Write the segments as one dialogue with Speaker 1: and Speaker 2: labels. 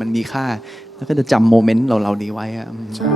Speaker 1: มันมีค่า แล้วก็จะจำโมเมนต์เราเรานี้ไว้อะ
Speaker 2: ใช่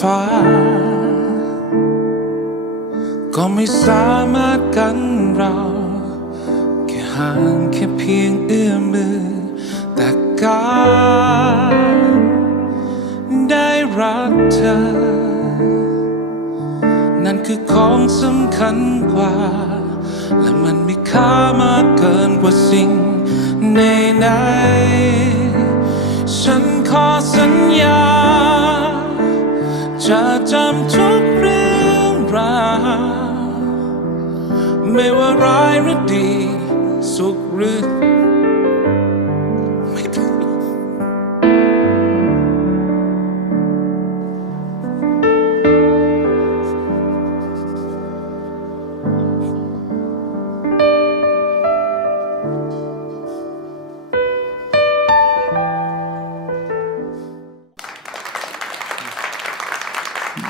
Speaker 2: ฟ้า ก็ไม่สามารถกันเรา แค่ห่างแค่เพียงเอื้อมมือ แต่การได้รักเธอ นั่นคือของสำคัญกว่า และมันมีค่ามากเกินกว่าสิ่งในไหน ไม่ว่าร้ายหรือดี สุขหรือไม่ดี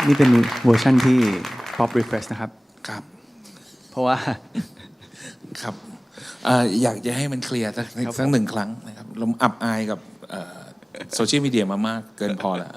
Speaker 1: นี่เป็นเวอร์ชั่นที่ pop request นะครับ ครับเพ ราะว่า
Speaker 2: ครับเอ่ออยากจะให้มันเคลียร์สักครับสักหนึ่งครั้งนะครับเราอับอายกับโซเชียลมีเดียมามากเกินพอแล้ว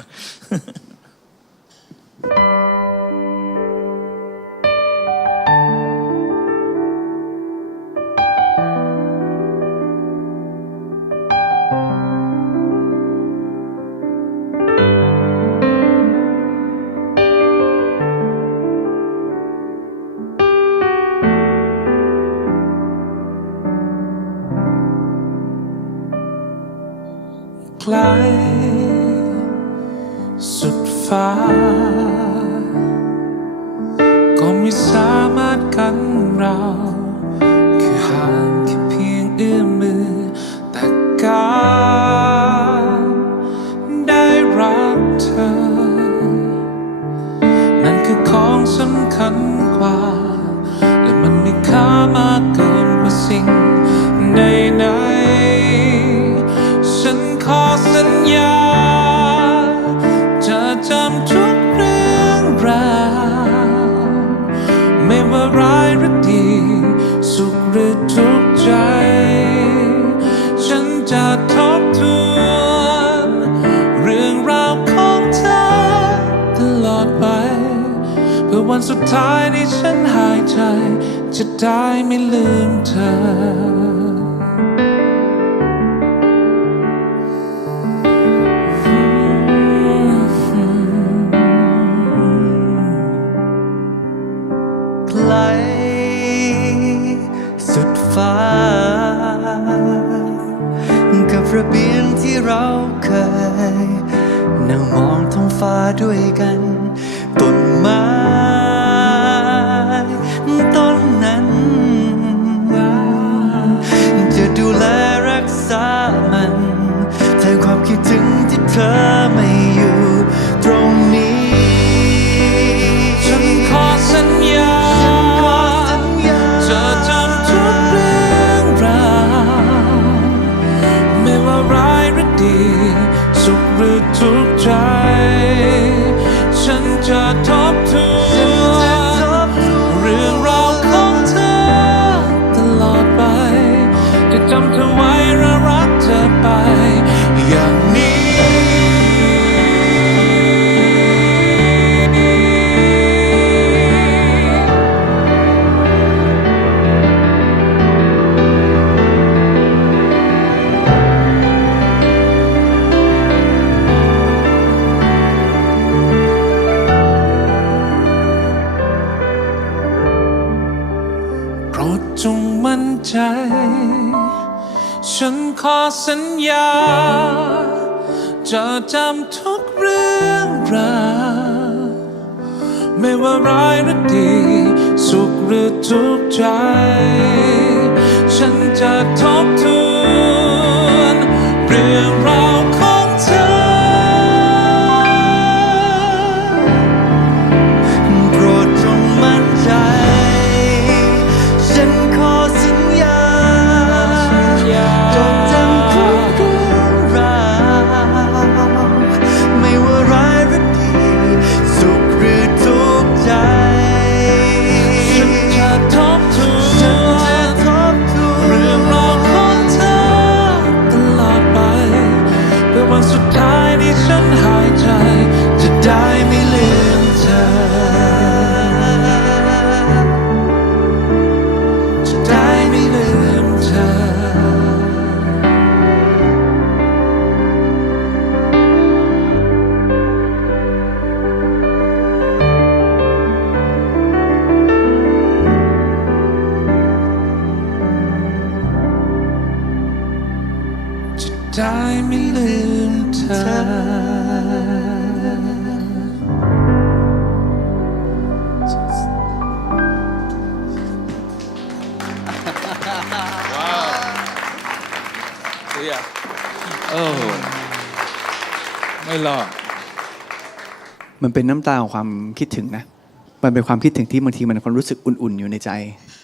Speaker 2: ไกล สุดฟ้า ก็ไม่สามารถกันเราแค่ห่างแค่เพียงเอื้อมมือ แต่การได้รักเธอ นั่นคือของสำคัญกว่า และมันมีค่ามากเกินกว่าสิ่งใดๆ อสัญญา จะจำทุกเรื่องราวไม่ว่าร้ายหรือดี สุขหรือทุกข์ใจ ฉันจะทบทวนเรื่องราวของเธอตลอดไป เพื่อวันสุดท้ายที่ฉันหายใจ จะได้ไม่ลืมเธอ ระเบียงที่เราเคยนั่งมองท้องฟ้าด้วยกันต้นไม้ ดี สุขหรือทุกข์ใจ ฉันจะทบทวนเรื่องราวของเธอตลอดไปจะจำเธอไว้ จงมั่นใจ ฉันขอสัญญา จะจำทุกเรื่องราวไม่ว่าร้ายหรือดี สุขหรือทุกข์ใจ ฉันจะทบทวน
Speaker 1: เออไม่รอดมันเป็นน้ำตาของความคิดถึงนะ มันเป็นความคิดถึงที่บางทีมันความรู้สึกอุ่นๆอยู่ในใจ